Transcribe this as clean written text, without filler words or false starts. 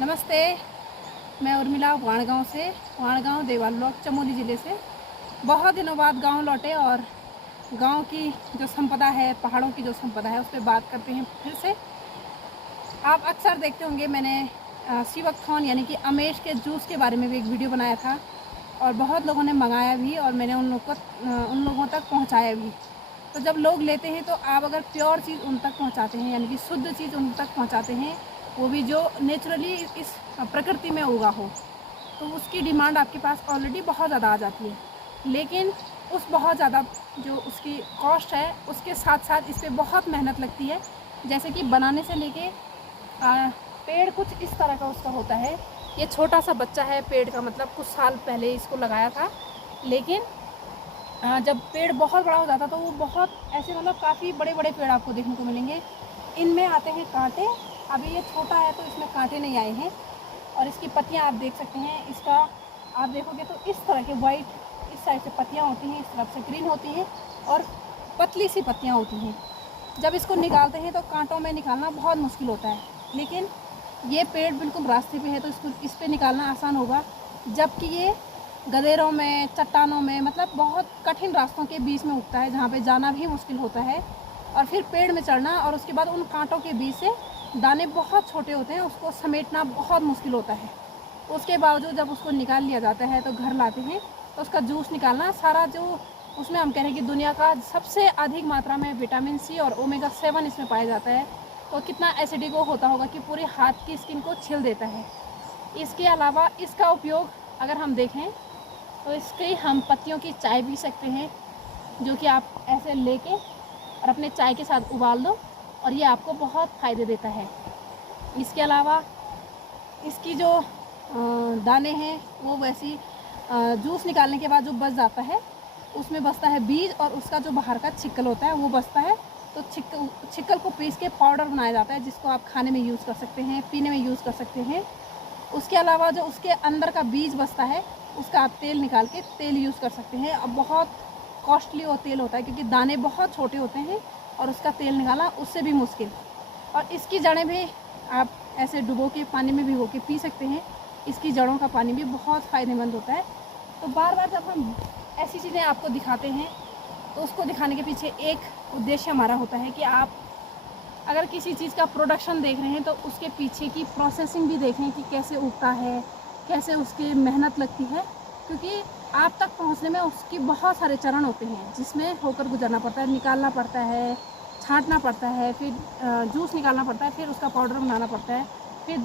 नमस्ते। मैं उर्मिला वाणगांव से, वाणगांव देवाल ब्लॉक चमोली ज़िले से। बहुत दिनों बाद गांव लौटे और गांव की जो संपदा है, पहाड़ों की जो संपदा है, उस पर बात करते हैं फिर से। आप अक्सर देखते होंगे मैंने सीवकथॉर्न यानी कि अमेश के जूस के बारे में भी एक वीडियो बनाया था और बहुत लोगों ने मंगाया भी और मैंने उन लोगों तक पहुंचाया भी। तो जब लोग लेते हैं तो आप अगर प्योर चीज़ उन तक पहुंचाते हैं यानी कि शुद्ध चीज़ उन तक पहुंचाते हैं, वो भी जो नेचुरली इस प्रकृति में उगा हो, तो उसकी डिमांड आपके पास ऑलरेडी बहुत ज़्यादा आ जाती है। लेकिन उस बहुत ज़्यादा जो उसकी कॉस्ट है, उसके साथ साथ इस पर बहुत मेहनत लगती है। जैसे कि बनाने से लेके पेड़ कुछ इस तरह का उसका होता है। ये छोटा सा बच्चा है पेड़ का, मतलब कुछ साल पहले इसको लगाया था, लेकिन जब पेड़ बहुत बड़ा हो जाता तो वो बहुत ऐसे मतलब काफ़ी बड़े बड़े पेड़ आपको देखने को मिलेंगे। इनमें आते हैं कांटे। अभी ये छोटा है तो इसमें कांटे नहीं आए हैं और इसकी पत्तियां आप देख सकते हैं। इसका आप देखोगे तो इस तरह के वाइट इस साइड से पत्तियां होती हैं, इस तरफ से ग्रीन होती हैं और पतली सी पत्तियां होती हैं। जब इसको निकालते हैं तो कांटों में निकालना बहुत मुश्किल होता है, लेकिन ये पेड़ बिल्कुल रास्ते पे है तो इसको इस पर निकालना आसान होगा। जबकि ये गदेरों में, चट्टानों में, मतलब बहुत कठिन रास्तों के बीच में उगता है, जहाँ पे जाना भी मुश्किल होता है। और फिर पेड़ में चढ़ना और उसके बाद उन कांटों के बीच से दाने बहुत छोटे होते हैं, उसको समेटना बहुत मुश्किल होता है। उसके बावजूद जब उसको निकाल लिया जाता है तो घर लाते हैं तो उसका जूस निकालना सारा जो उसमें हम कह रहे हैं कि दुनिया का सबसे अधिक मात्रा में विटामिन सी और ओमेगा 7 इसमें पाया जाता है, तो कितना एसिडिक वो होता होगा कि पूरे हाथ की स्किन को छिल देता है। इसके अलावा इसका उपयोग अगर हम देखें तो इसकी हम पत्तियों की चाय पी सकते हैं, जो कि आप ऐसे लेके और अपने चाय के साथ उबाल दो और ये आपको बहुत फ़ायदे देता है। इसके अलावा इसकी जो दाने हैं वो वैसी जूस निकालने के बाद जो बच जाता है उसमें बचता है बीज और उसका जो बाहर का छिक्कल होता है वो बचता है। तो छिक्कल को पीस के पाउडर बनाया जाता है, जिसको आप खाने में यूज़ कर सकते हैं, पीने में यूज़ कर सकते हैं। उसके अलावा जो उसके अंदर का बीज बचता है उसका आप तेल निकाल के तेल यूज़ कर सकते हैं। अब बहुत कॉस्टली वो तेल होता है क्योंकि दाने बहुत छोटे होते हैं और उसका तेल निकालना उससे भी मुश्किल। और इसकी जड़ें भी आप ऐसे डुबो के पानी में भिगो के पी सकते हैं। इसकी जड़ों का पानी भी बहुत फ़ायदेमंद होता है। तो बार बार जब हम ऐसी चीज़ें आपको दिखाते हैं तो उसको दिखाने के पीछे एक उद्देश्य हमारा होता है कि आप अगर किसी चीज़ का प्रोडक्शन देख रहे हैं तो उसके पीछे की प्रोसेसिंग भी देखें कि कैसे उगता है, कैसे उसकी मेहनत लगती है, क्योंकि आप तक पहुंचने में उसकी बहुत सारे चरण होते हैं जिसमें होकर गुजरना पड़ता है, निकालना पड़ता है, छांटना पड़ता है, फिर जूस निकालना पड़ता है, फिर उसका पाउडर बनाना पड़ता है, फिर